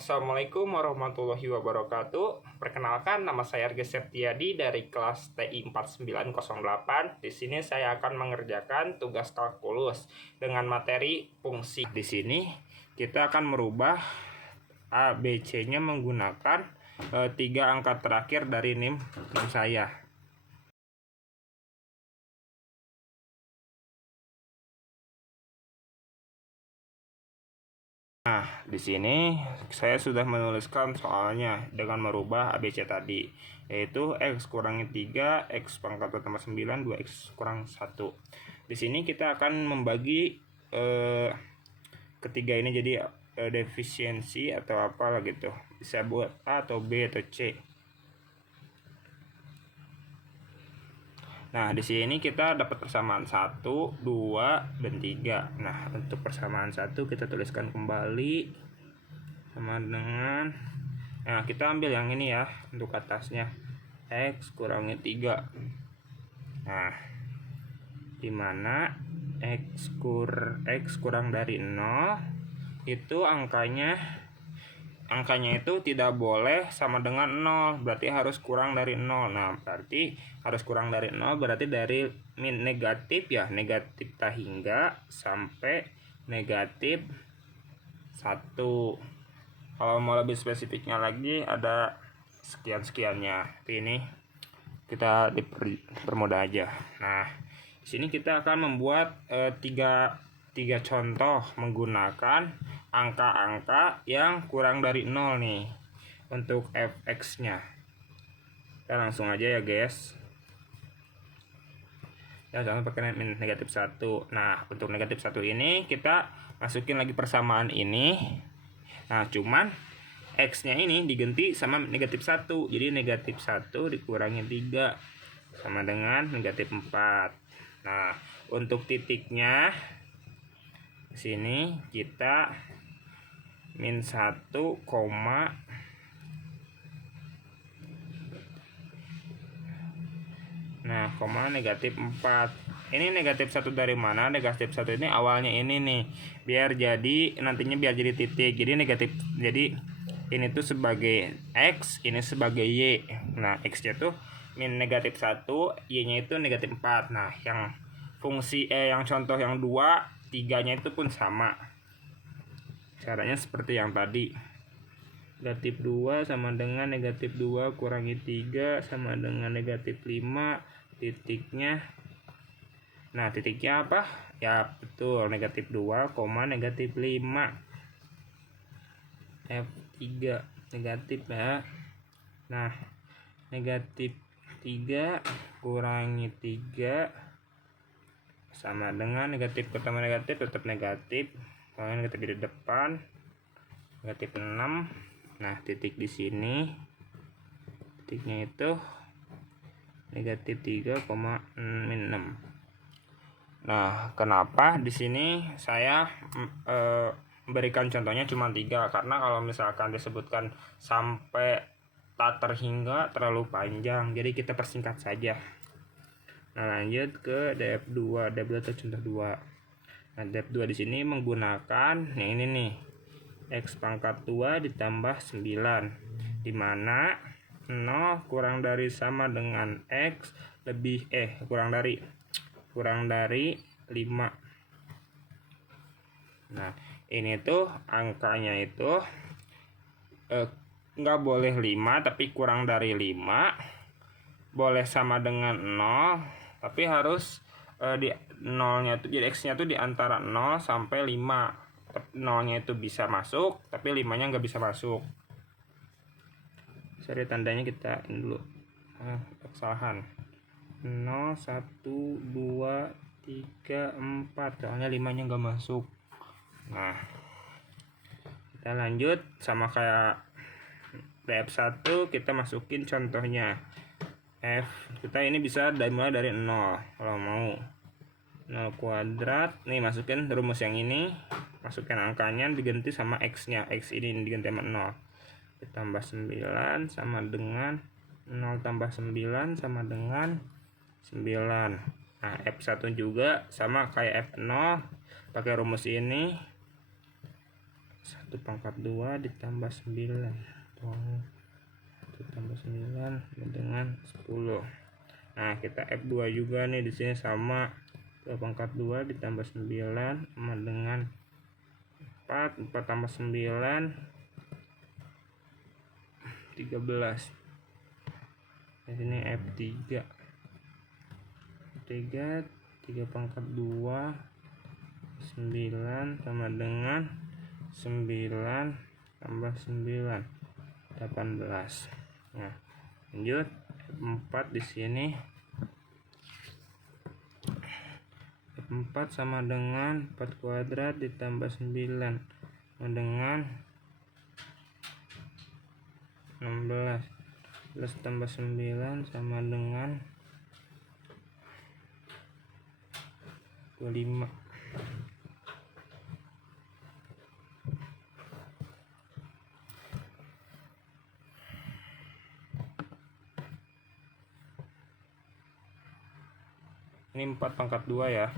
Assalamualaikum warahmatullahi wabarakatuh. Perkenalkan, nama saya Arga Septiadi dari kelas TI 4908. Di sini saya akan mengerjakan tugas kalkulus dengan materi fungsi. Di sini kita akan merubah A, B, C-nya menggunakan 3 angka terakhir dari NIM saya. Nah, di sini saya sudah menuliskan soalnya dengan merubah ABC tadi, yaitu X kurangi 3, X pangkat 2 tambah 9, 2X kurang 1. Di sini kita akan membagi ketiga ini jadi defisiensi atau apalah gitu. Bisa buat A atau B atau C. Nah, di sini kita dapat persamaan 1, 2, dan 3. Nah, untuk persamaan 1 kita tuliskan kembali sama dengan, nah kita ambil yang ini ya untuk atasnya, X kurangi 3. Nah, dimana X kurang dari 0 itu angkanya itu tidak boleh sama dengan 0, berarti harus kurang dari 0. Nah, berarti harus kurang dari 0 berarti dari negatif ya, negatif tak hingga sampai negatif 1. Kalau mau lebih spesifiknya lagi ada sekian-sekiannya. Tapi ini kita dipermudah aja. Nah, di sini kita akan membuat tiga contoh menggunakan angka-angka yang kurang dari 0 nih untuk fx-nya. Kita langsung aja ya guys. Ya, jangan pakai negatif 1. Nah, untuk negatif 1 ini kita masukin lagi persamaan ini. Nah, cuman X-nya ini diganti sama negatif 1. Jadi negatif 1 dikurangi 3 sama dengan negatif 4. Nah, untuk titiknya di sini kita min 1, nah, koma negatif 4. Ini negatif 1 dari mana? Negatif 1 ini awalnya ini nih. Biar jadi titik. Jadi negatif. Jadi ini tuh sebagai X, ini sebagai Y. Nah, X-nya tuh min negatif 1, Y-nya itu negatif 4. Nah, yang fungsi yang contoh yang 2, 3-nya itu pun sama. Caranya seperti yang tadi. Negatif 2 sama dengan negatif 2 kurangi 3 sama dengan negatif 5. Titiknya, nah titiknya apa? Ya betul, negatif 2, negatif 5. F3 negatif ya. Nah, negatif 3 kurangi 3 sama dengan negatif ketemu negatif tetap negatif. Kalau negatif di depan negatif 6. Nah, titik di sini titiknya itu negatif 3,6. Nah, kenapa di sini saya memberikan contohnya cuma 3? Karena kalau misalkan disebutkan sampai tak terhingga terlalu panjang, jadi kita persingkat saja. Nah, lanjut ke DF2 atau contoh 2. Nah, DF2 di sini menggunakan yang ini nih, X pangkat 2 ditambah 9, dimana 0 kurang dari sama dengan X lebih kurang dari 5. Nah, ini tuh angkanya itu nggak boleh 5 tapi kurang dari 5, boleh sama dengan 0 tapi harus di nolnya itu, jadi X-nya tuh di antara 0 sampai 5. Nolnya itu bisa masuk tapi 5-nya nggak bisa masuk. Sorry, tandanya kita ini dulu, kesalahan. 0, 1, 2, 3, 4, soalnya 5-nya nggak masuk. Nah, kita lanjut sama kayak DF1, kita masukin contohnya. F kita ini bisa mulai dari 0 kalau mau. 0 kuadrat, nih masukin rumus yang ini, masukkan angkanya diganti sama X-nya. X ini diganti sama 0. Ditambah 9 sama dengan 0 tambah 9 sama dengan 9. Nah, F1 juga sama kayak F0, pakai rumus ini. 1 pangkat 2 ditambah 9. 1 tambah 9 dengan 10. Nah, kita F2 juga nih, di sini sama. 2 pangkat 2 ditambah 9 sama dengan 4. 4 tambah 9 13. Di sini F3. 3 pangkat 2 9 sama dengan 9 tambah 9 18. Nah, lanjut F4 di sini. F4 sama dengan 4 kuadrat ditambah 9 sama dengan 16. 11 tambah 9 sama dengan 25. Ini 4 pangkat 2 ya.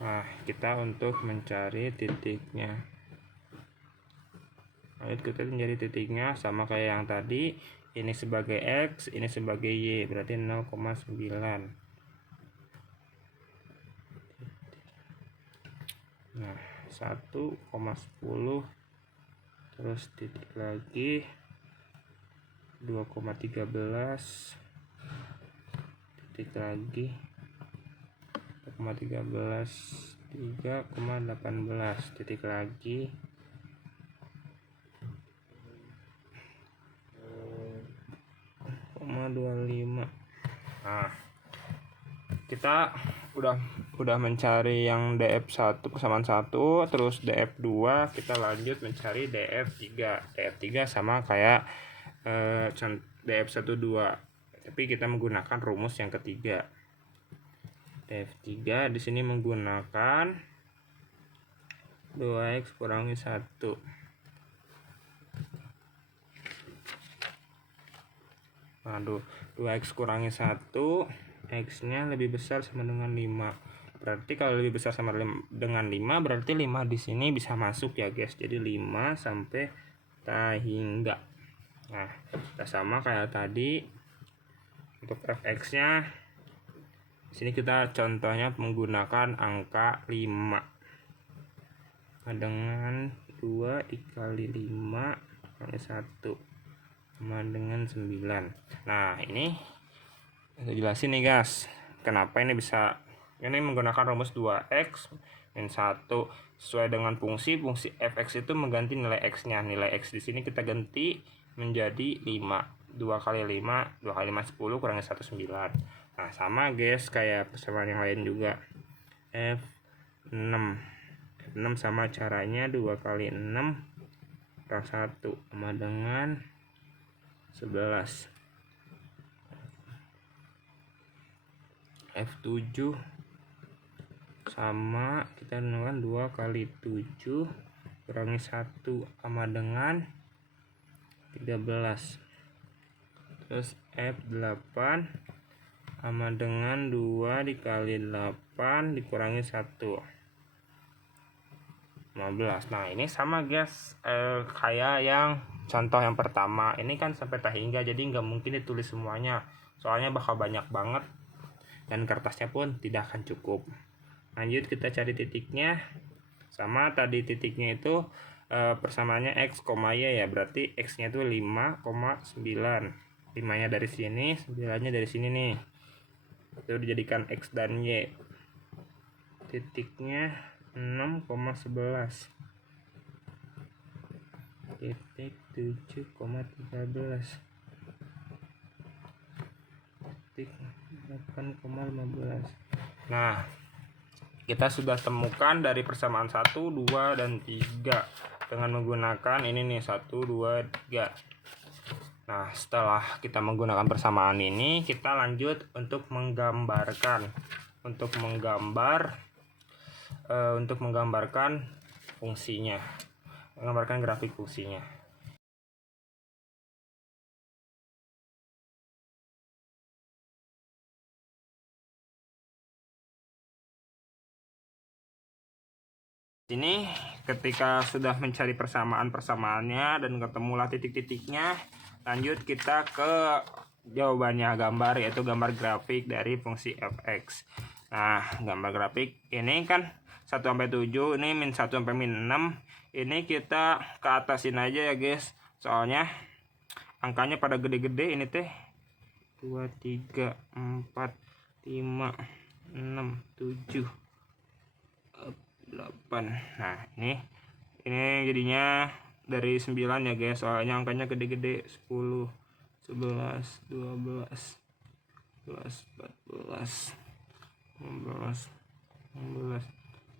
Nah, kita untuk mencari titiknya. Lalu kita mencari titiknya sama kayak yang tadi. Ini sebagai X, ini sebagai Y, berarti 0,9. Nah, 1,10, terus titik lagi 2,13, titik lagi 2,13, 3,18, titik lagi 0,25. Nah, kita udah mencari yang DF1 persamaan 1, terus DF2, kita lanjut mencari DF3. DF3 sama kayak DF1 2, tapi kita menggunakan rumus yang ketiga. DF3 di sini menggunakan 2x kurangi 1. Aduh, 2x kurangi 1, x-nya lebih besar sama dengan 5. Berarti kalau lebih besar sama dengan 5, berarti 5 di sini bisa masuk ya, guys. Jadi 5 sampai hingga. Nah, kita sama kayak tadi. Untuk fx-nya di sini kita contohnya menggunakan angka 5. Dengan 2 dikali 5 kali 1 sama dengan 9. Nah, ini saya jelasin nih, guys, kenapa ini bisa. Ini menggunakan rumus 2x min 1 sesuai dengan fungsi fx itu mengganti nilai x-nya. Nilai x di sini kita ganti menjadi 5. 2 kali 5, 2 kali 5 10 kurangi 1 9. Nah, sama guys kayak persamaan yang lain juga. F6 sama caranya 2 kali 6 kurang 1 sama dengan 11. F7 sama kita gunakan 2 kali 7 kurangi 1 sama dengan 13. Terus F8 sama dengan 2 dikali 8 dikurangi 1 15. Nah, ini sama guys kayak yang contoh yang pertama. Ini kan sampai tak hingga, jadi nggak mungkin ditulis semuanya, soalnya bakal banyak banget dan kertasnya pun tidak akan cukup. Lanjut kita cari titiknya. Sama tadi titiknya itu persamaannya x, y ya, berarti x nya itu 5,9. 5 nya dari sini, 9 nya dari sini nih, itu dijadikan x dan y. Titiknya 6,11, titik 7,13, titik 8,15. Nah, kita sudah temukan dari persamaan 1, 2, dan 3 dengan menggunakan ini nih 1, 2, 3. Nah, setelah kita menggunakan persamaan ini, kita lanjut untuk menggambarkan fungsinya, menggambarkan grafik fungsinya. Ini ketika sudah mencari persamaannya dan ketemulah titik-titiknya, lanjut kita ke jawabannya, gambar, yaitu gambar grafik dari fungsi f(x). Nah, gambar grafik ini kan 1 sampai 7, ini min 1 sampai min 6. Ini kita ke atasin aja ya guys, soalnya angkanya pada gede-gede ini teh. 2, 3, 4, 5, 6, 7, 8. Nah, ini jadinya dari 9 ya guys, soalnya angkanya gede-gede. 10, 11, 12, 13, 14, 15, 16,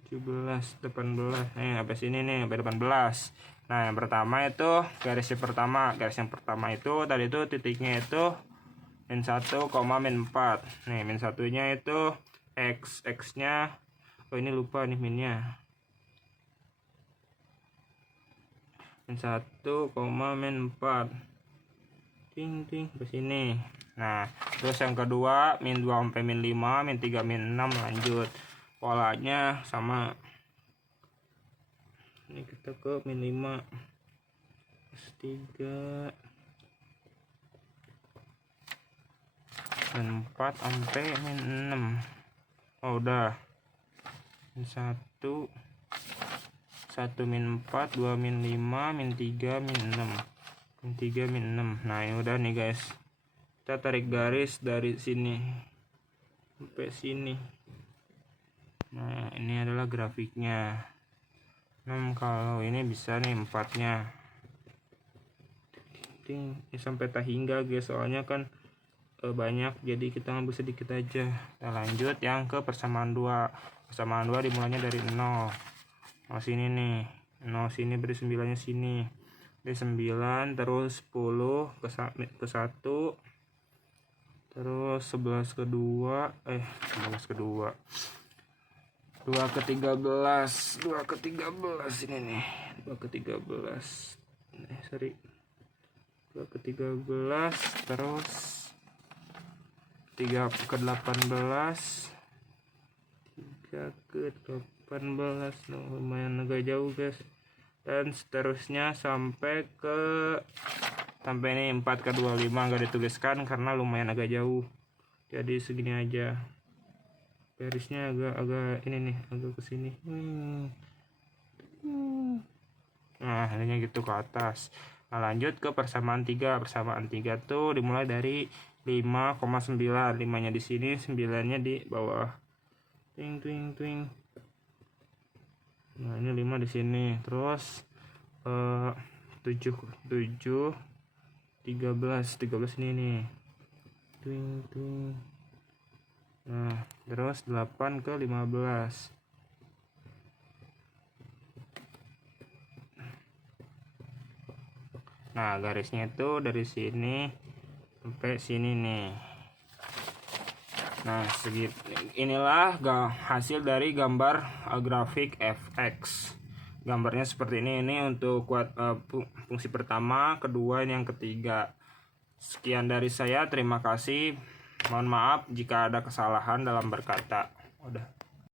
17, 18. Sampai sini nih, sampai 18. Nah, yang pertama itu garis yang pertama itu tadi itu titiknya itu min 1, min 4. Nih, min 1-nya itu x-nya. Oh, ini lupa nih minnya. Min 1, min 4. Ting ke sini. Nah, terus yang kedua min 2 sampai min 5, min 3, min 6, lanjut. Polanya sama. Ini kita ke min 5. Terus 3. Min 4 sampai min 6. Oh, udah. Min 1, 1 min 4, 2 min 5, min 3, min 6. Min 3, min 6. Nah, ini udah nih guys. Kita tarik garis dari sini sampai sini. Nah, ini adalah grafiknya. Kalau ini bisa nih 4-nya. Ini sampai tak hingga guys, soalnya kan banyak, jadi kita ngambil sedikit aja. Kita lanjut yang ke persamaan 2. Persamaan 2 dimulainya dari 0. Sini nih, 0 sini berarti 9-nya sini. Dari 9 terus 10 ke 1, terus 11 ke 2, 11 ke 2, 2 ke 13, 2 ke 13 ini nih, 2 ke 13, 2 ke 13, terus 3 ke 18, 3 ke 18, nah, lumayan agak jauh guys. Dan seterusnya sampai ini 4 ke 25 nggak dituliskan karena lumayan agak jauh, jadi segini aja. Garisnya agak ini nih, agak ke sini. Nah, hanya gitu ke atas. Nah, lanjut ke persamaan 3. Persamaan 3 tuh dimulai dari 5,9. 5-nya di sini, 9-nya di bawah. Ting. Nah, ini 5 di sini. Terus 7, 13 ini nih. Ting. Nah, terus 8 ke 15. Nah, garisnya itu dari sini sampai sini nih. Nah, inilah hasil dari gambar grafik f(x). Gambarnya seperti ini untuk fungsi pertama, kedua, ini yang ketiga. Sekian dari saya, terima kasih. Mohon maaf jika ada kesalahan dalam berkata. Udah.